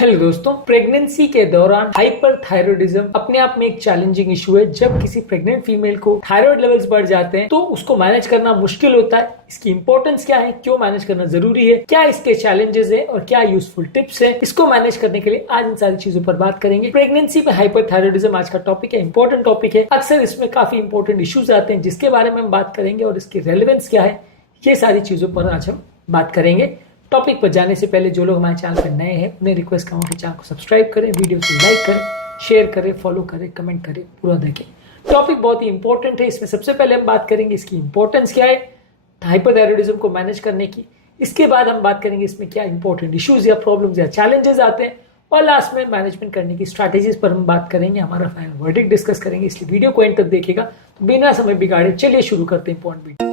Hello दोस्तों, pregnancy के दौरान हाइपरथायरॉयडिज्म अपने आप में एक चैलेंजिंग इशू है। जब किसी प्रेग्नेंट फीमेल को थायराइड लेवल्स बढ़ जाते हैं तो उसको मैनेज करना मुश्किल होता है। इसकी इंपॉर्टेंस क्या है, क्यों मैनेज करना जरूरी है, क्या इसके चैलेंजेस है और क्या यूजफुल टिप्स है, इसको मैनेज करने के लिए आज इन सारी चीजों पर बात करेंगे। प्रेगनेंसी में हाइपरथायरॉयडिज्म आज का टॉपिक है, इंपॉर्टेंट टॉपिक है। अक्सर इसमें काफी इंपॉर्टेंट इश्यूज आते हैं जिसके बारे में हम बात करेंगे और इसकी रेलेवेंस क्या है, ये सारी चीजों पर आज हम बात करेंगे। टॉपिक पर जाने से पहले जो लोग हमारे चैनल पर नए हैं उन्हें रिक्वेस्ट करूंगा कि चैनल को सब्सक्राइब करें, वीडियो को लाइक करें, शेयर करें, फॉलो करें, कमेंट करें, पूरा देखें। टॉपिक बहुत ही इंपॉर्टेंट है। इसमें सबसे पहले हम बात करेंगे इसकी इंपॉर्टेंस क्या है हाइपरथायरॉयडिज्म को मैनेज करने की। इसके बाद हम बात करेंगे इसमें क्या इंपॉर्टेंट इश्यूज या प्रॉब्लम्स या चैलेंजेस आते हैं और लास्ट में मैनेजमेंट करने की स्ट्रैटेजीज पर हम बात करेंगे, हमारा फाइनल वर्डिक्ट डिस्कस करेंगे। इसलिए वीडियो को एंड तक देखिएगा। तो बिना समय बिगाड़े चलिए शुरू करते हैं पॉइंट वीडियो।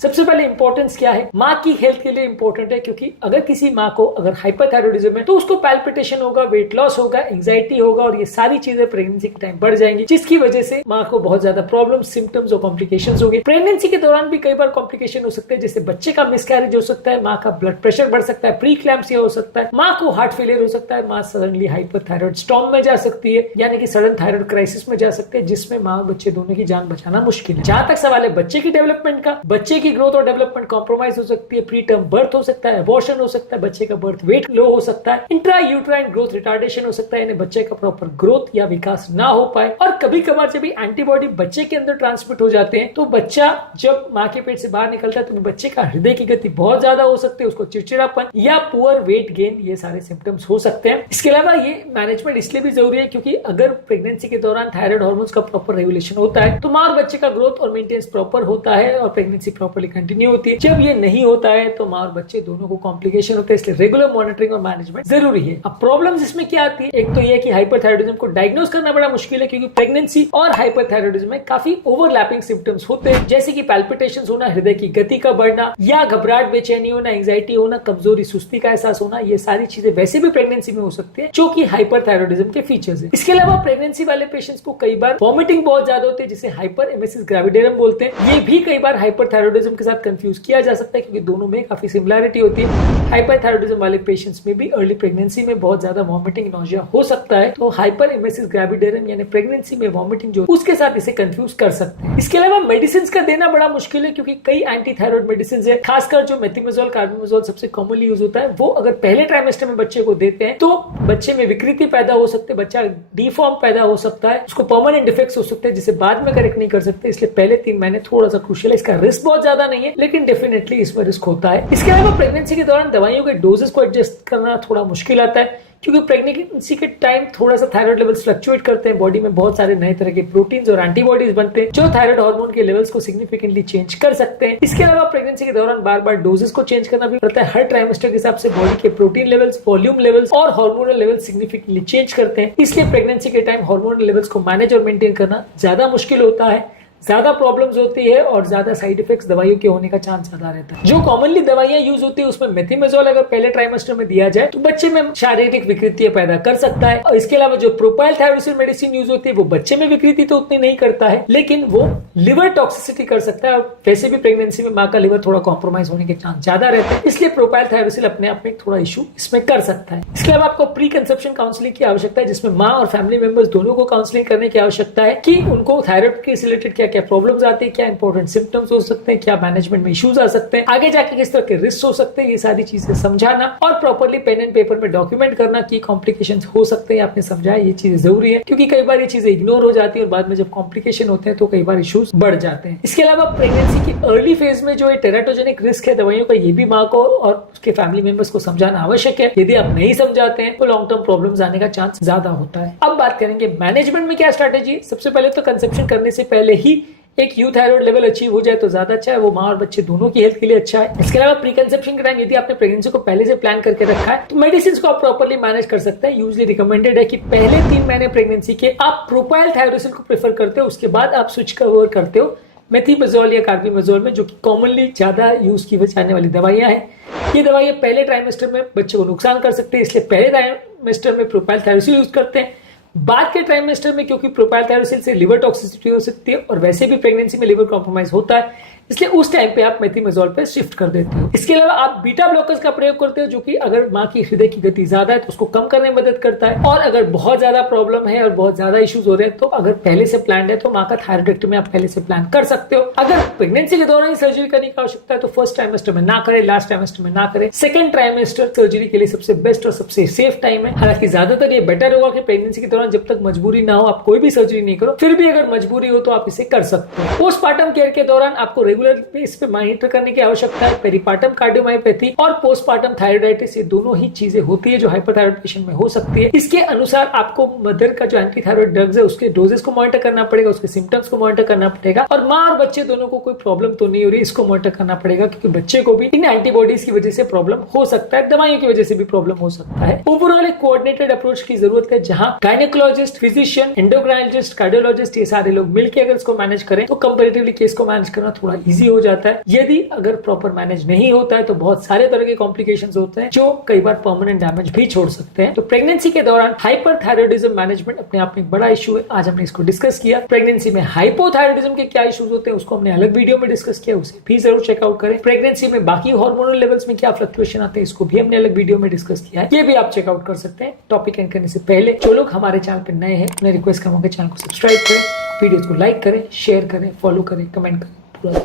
सबसे पहले इंपॉर्टेंस क्या है, माँ की हेल्थ के लिए इंपॉर्टेंट है, क्योंकि अगर किसी माँ को अगर हाइपरथायरॉयडिज्म है तो उसको पैल्पिटेशन होगा, वेट लॉस होगा, एंजाइटी होगा और ये सारी चीजें प्रेगनेंसी के टाइम बढ़ जाएंगी, जिसकी वजह से माँ को बहुत ज्यादा प्रॉब्लम, सिम्टम्स और कॉम्प्लिकेशंस होंगे। प्रेगनेंसी के दौरान भी कई बार कॉम्प्लिकेशन हो सकते हैं, जैसे बच्चे का मिसकैरेज हो सकता है, माँ का ब्लड प्रेशर बढ़ सकता है, प्रीक्लैम्सिया हो सकता है, माँ को हार्ट फेलियर हो सकता है, माँ सडनली हाइपरथायरॉयड स्टॉर्म में जा सकती है, यानी कि सडन थायराइड क्राइसिस में जा सकते हैं, जिसमें माँ और बच्चे दोनों की जान बचाना मुश्किल है। जहां तक सवाल है बच्चे की डेवलपमेंट का, बच्चे की ग्रोथ और डेवलपमेंट कॉम्प्रोमाइज हो सकती है, प्री टर्म बर्थ हो सकता है, अबॉर्शन हो सकता है, बच्चे का बर्थ वेट लो हो सकता है, इंट्रा यूट्राइन ग्रोथ रिटार्डेशन हो सकता है, यानी बच्चे का प्रॉपर ग्रोथ या विकास ना हो पाए। और कभी कभार जब एंटीबॉडी बच्चे के अंदर ट्रांसमिट हो जाते हैं तो बच्चा जब माँ के पेट से बाहर निकलता है तो बच्चे का हृदय की गति बहुत ज्यादा हो सकती है, उसको चिड़चिड़ापन या पुअर वेट गेन, ये सारे सिम्टम्स हो सकते हैं। इसके अलावा ये मैनेजमेंट इसलिए भी जरूरी है क्योंकि अगर प्रेगनेंसी के दौरान थायराइड हार्मोन्स का प्रॉपर रेगुलेशन होता है तो माँ और बच्चे का ग्रोथ और मेंटेनेंस प्रॉपर होता है और प्रेगनेंसी प्रॉपर्ली कंटिन्यू होती है। जब ये नहीं होता है तो माँ और बच्चे दोनों को कॉम्प्लिकेशन होता है, इसलिए रेगुलर मॉनिटरिंग और मैनेजमेंट जरूरी है। अब प्रॉब्लम्स इसमें क्या आती है, एक तो ये कि हाइपरथायरॉयडिज्म को डायग्नोज करना बड़ा मुश्किल है, क्योंकि प्रेगनेंसी और हाइपरथायरॉयडिज्म में काफी ओवरलैपिंग सिम्टम्स होते हैं, जैसे कि पैल्पिटेशंस होना, हृदय की गति का बढ़ना या घबराहट, बेचैनी होना, एंजाइटी होना, कमजोरी, सुस्ती का एहसास होना। ये सारी चीजें वैसे भी प्रेगनेंसी में हो सकती है, जो कि हाइपरथायरॉयडिज्म के फीचर्स है। इसके अलावा प्रेगनेंसी वाले पेशेंट्स को कई बार वॉमिटिंग बहुत ज्यादा होती है, जिसे हाइपर एमेसिस ग्रेविडेरम बोलते हैं। ये भी कई बार हाइपरथायरॉयडिज्म के साथ कंफ्यूज किया जा सकता है, क्योंकि दोनों में काफी सिमिलरिटी होती है। हाइपरथायरॉयडिज्म वाले पेशेंट्स में भी अर्ली प्रेगनेंसी में बहुत ज्यादा वॉमिटिंग, नोजिया हो सकता है, तो हाइपर एमेसिस ग्रेविडेरम यानी प्रेगनेंसी में वॉमिटिंग जो उसके साथ इसे कंफ्यूज कर सकते हैं। इसके अलावा मेडिसिन का देना बड़ा मुश्किल है, क्योंकि कई एंटी थायराइड मेडिसिन है, खासकर जो मेथिमेजोल, कार्बिमेजोल सबसे कॉमनली यूज होता है, वो अगर पहले ट्राइमेस्टर में बच्चे को देते हैं तो बच्चे में विकृति पैदा हो सकते हैं, बच्चा डिफॉर्म पैदा हो सकता है, उसको परमानेंट डिफेक्ट्स हो सकते हैं जिसे बाद में करेक्ट नहीं कर सकते। इसलिए पहले 3 महीने थोड़ा सा क्रूशियल है। इसका रिस्क बहुत ज्यादा नहीं है, लेकिन डेफिनेटली इसमें रिस्क होता है। इसके अलावा प्रेगनेंसी के दौरान दवाइयों के डोजेस को एडजस्ट करना थोड़ा मुश्किल आता है, क्योंकि प्रेगनेंसी के टाइम थोड़ा सा थायराइड लेवल्स फ्लक्चुएट करते हैं, बॉडी में बहुत सारे नए तरह के प्रोटीन्स और एंटीबॉडीज बनते हैं जो थायराइड हार्मोन के लेवल्स को सिग्निफिकेंटली चेंज कर सकते हैं। इसके अलावा प्रेगनेंसी के दौरान बार बार डोजेस को चेंज करना भी पड़ता है। हर ट्राइमेस्टर के हिसाब से बॉडी के प्रोटीन लेवल्स, वॉल्यूम लेवल्स और हार्मोनल लेवल्स सिग्निफिकेंटली चेंज करते हैं। इसलिए प्रेगनेंसी के टाइम हार्मोनल लेवल्स को मैनेज और मेंटेन करना ज्यादा मुश्किल होता है, ज्यादा प्रॉब्लम्स होती है और ज्यादा साइड इफेक्ट्स दवाइयों के होने का चांस ज्यादा रहता है। जो कॉमनली दवाइयां यूज होती है उसमें मेथिमेजोल अगर पहले ट्राइमेस्टर में दिया जाए तो बच्चे में शारीरिक विकृतियां पैदा कर सकता है। और इसके अलावा जो प्रोपाइल थायरोसिन मेडिसिन यूज होती है वो बच्चे में विकृति तो उतनी नहीं करता है, लेकिन वो लिवर टॉक्सिसिटी कर सकता है। और वैसे भी प्रेगनेंसी में माँ का लिवर थोड़ा कॉम्प्रोमाइज होने के चांस ज्यादा रहते हैं, इसलिए प्रोपाइल थायरोसिन अपने आप में थोड़ा इशू इसमें कर सकता है। इसके अलावा आपको प्री कंसेप्शन काउंसलिंग की आवश्यकता है, जिसमें माँ और फैमिली मेंबर्स दोनों को काउंसलिंग करने की आवश्यकता है कि उनको थायराइड के रिलेटेड क्या क्या प्रॉब्लम्स आती है, क्या इंपॉर्टेंट सिम्टम्स हो सकते हैं, क्या मैनेजमेंट में इश्यूज आ सकते हैं, आगे जाके किस तरह के रिस्क हो सकते हैं, ये सारी चीजें समझाना और प्रॉपर्ली पेन एंड पेपर में डॉक्यूमेंट करना कि कॉम्प्लिकेशंस हो सकते हैं, आपने समझाया, ये चीजें जरूरी है, क्योंकि कई बार ये चीजें इग्नोर हो जाती है और बाद में जब कॉम्प्लिकेशन होते हैं तो कई बार इश्यूज बढ़ जाते हैं। इसके अलावा प्रेगनेंसी की अर्ली फेज में जो टेराटोजेनिक रिस्क है दवाइयों का, ये भी माँ को और उसके फैमिली मेंबर्स को समझाना आवश्यक है। यदि आप नहीं समझाते हैं तो लॉन्ग टर्म प्रॉब्लम्स आने का चांस ज्यादा होता है। अब बात करेंगे मैनेजमेंट में क्या स्ट्रैटेजी। सबसे पहले तो कंसेप्शन करने से पहले ही एक यूथायराइड लेवल अचीव हो जाए तो ज्यादा अच्छा है, वो माँ और बच्चे दोनों की हेल्थ के लिए अच्छा है। इसके अलावा प्री कंसेप्शन के टाइम यदि आपने प्रेगनेंसी को पहले से प्लान करके रखा है तो मेडिसिन को आप प्रॉपर्ली मैनेज कर सकते हैं। यूजली रिकमेंडेड है कि पहले 3 महीने प्रेगनेंसी के आप प्रोपाइल थायरोसिन को प्रेफर करते हो, उसके बाद आप स्विच ओवर करते हो मेथिमेजोल या कार्बिमेजोल में, जो कि कॉमनली ज्यादा यूज की जाने वाली दवाइयां हैं। ये दवाइयां पहले ट्राइमेस्टर में बच्चे को नुकसान कर सकते हैं, इसलिए पहले ट्राइमेस्टर में प्रोपाइल थायरोसिन यूज करते हैं। बाद के ट्राइमेस्टर में क्योंकि प्रोपाइलथायरोसिल से लिवर टॉक्सिसिटी हो सकती है और वैसे भी प्रेगनेंसी में लिवर कॉम्प्रोमाइज होता है, इसलिए उस टाइम पे आप मेथिमेजोल पे शिफ्ट कर देते हो। इसके अलावा आप बीटा ब्लॉकर्स का प्रयोग करते हो, जो कि अगर माँ की हृदय की गति ज्यादा है तो उसको कम करने में मदद करता है, और अगर बहुत ज्यादा प्रॉब्लम है और बहुत ज्यादा इश्यूज हो रहे हैं तो अगर पहले से प्लान है तो माँ का थायराइडेक्टमी आप पहले से प्लान कर सकते हो। अगर प्रेगनेंसी के दौरान ही सर्जरी करने की आवश्यकता है तो फर्स्ट ट्राइमेस्टर में ना करें, लास्ट ट्राइमेस्टर में ना करें। सेकंड ट्राइमेस्टर सर्जरी के लिए सबसे बेस्ट और सबसे सेफ टाइम है। हालांकि ज्यादातर ये बेटर होगा कि प्रेगनेंसी के दौरान जब तक मजबूरी ना हो आप कोई भी सर्जरी नहीं करो, फिर भी अगर मजबूरी हो तो आप इसे कर सकते हो। पोस्टपार्टम केयर के दौरान आपको रेगुलर बेस पे मॉनिटर करने की आवश्यकता है। पेरीपार्टम कार्डियोमायोपैथी और पोस्टपार्टम थायराइडाइटिस, ये दोनों ही चीजें होती है जो हाइपरथायरॉइड पेशेंट में हो सकती है। इसके अनुसार आपको मदर का जो एंटीथायरॉइड ड्रग्स है उसके डोजेस को मॉनिटर करना पड़ेगा, उसके सिम्टम्स को मॉनिटर करना पड़ेगा, और माँ और बच्चे दोनों को कोई प्रॉब्लम तो नहीं हो रही इसको मॉनिटर करना पड़ेगा, क्योंकि बच्चे को भी इन एंटीबॉडीज की वजह से प्रॉब्लम हो सकता है, दवाइयों की वजह से भी प्रॉब्लम हो सकता है। ओवरऑल एक कोऑर्डिनेटेड अप्रोच की जरूरत है, जहां गायनेकोलॉजिस्ट, फिजिशियन, एंडोक्राइनोलॉजिस्ट, कार्डियोलॉजिस्ट, ये सारे लोग मिलकर अगर इसको मैनेज करें तो कंपैरेटिवली केस को मैनेज करना थोड़ा इजी हो जाता है। यदि अगर प्रॉपर मैनेज नहीं होता है तो बहुत सारे तरह के कॉम्प्लिकेशंस होते हैं जो कई बार परमानेंट डैमेज भी छोड़ सकते हैं। तो प्रेगनेंसी के दौरान हाइपरथायरॉइडिज्म मैनेजमेंट अपने आप में एक बड़ा इशू है, आज हमने इसको डिस्कस किया। प्रेगनेंसी में हाइपोथायरॉइडिज्म के क्या इश्यूज होते हैं उसको हमने अलग वीडियो में डिस्कस किया, उसे भी जरूर चेकआउट करें। प्रेगनेंसी में बाकी हार्मोनल लेवल्स में क्या फ्लक्चुएशन आते हैं इसको भी हमने अलग वीडियो में डिस्कस किया है, ये भी आप चेकआउट कर सकते हैं। टॉपिक एंड करने से पहले जो लोग हमारे चैनल पर नए हैं उन्हें रिक्वेस्ट करूंगा चैनल को सब्सक्राइब करें, वीडियो को लाइक करें, शेयर करें, फॉलो करें, कमेंट करें, पूरा